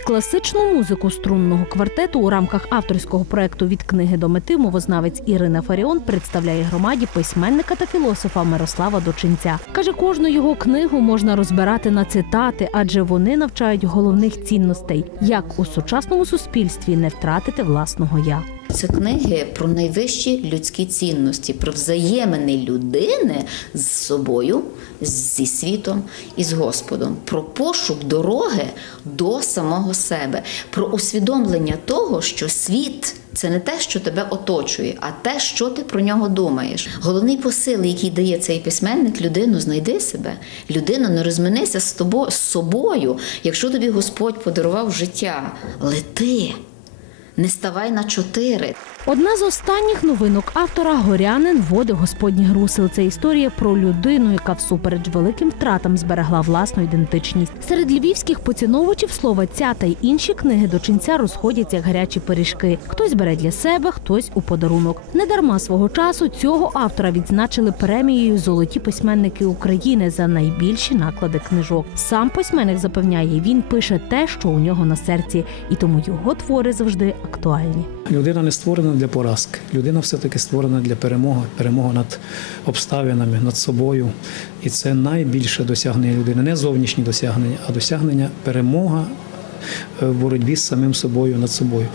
класичну музику струнного квартету у рамках авторського проекту від книги до мети мовознавець Ірина Фаріон представляє громаді письменника та філософа Мирослава Дочинця. Каже, кожну його книгу можна розбирати на цитати, адже вони навчають головних цінностей, як у сучасному суспільстві не втратити власного я. Це книги про найвищі людські цінності, про взаємини людини з собою, зі світом і з Господом, про пошук дороги до самого себе, про усвідомлення того, що світ. Це не те, що тебе оточує, а те, що ти про нього думаєш. Головний посил, який дає цей письменник, людину знайди себе. Людину не розминися з тобою з собою. Якщо тобі Господь подарував життя, лети, не ставай на чотири. Одна з останніх новинок автора Горянин води Господніх русел. Це історія про людину, яка всупереч великим втратам зберегла власну ідентичність. Серед львівських поціновувачів слова ця та й інші книги до ченця розходяться як гарячі пиріжки. Хтось бере для себе, хтось у подарунок. Недарма свого часу цього автора відзначили премією Золоті письменники України за найбільші наклади книжок. Сам письменник запевняє, він пише те, що у нього на серці, і тому його твори завжди актуальні. Людина не створена для поразки. Людина все-таки створена для перемоги, перемога над обставинами, над собою. І це найбільше досягнення людини, не зовнішні досягнення, а досягнення перемога е, в боротьбі з самим собою над собою.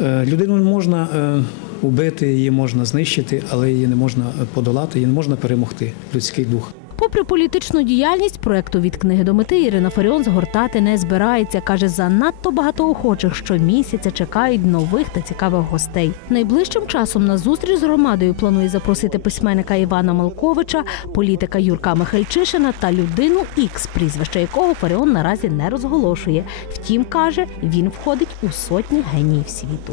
Е, Людину можна е, убити, її можна знищити, але її не можна подолати, її не можна перемогти. Людський дух. Попри політичну діяльність проекту від книги до мети Ірина Фаріон згортати не збирається. каже, занадто багато охочих щомісяця чекають нових та цікавих гостей. Найближчим часом на зустріч з громадою планує запросити письменника Івана Малковича, політика Юрка Михальчишина та людину Ікс, прізвище якого Фаріон наразі не розголошує. Втім, каже, він входить у сотні геніїв світу.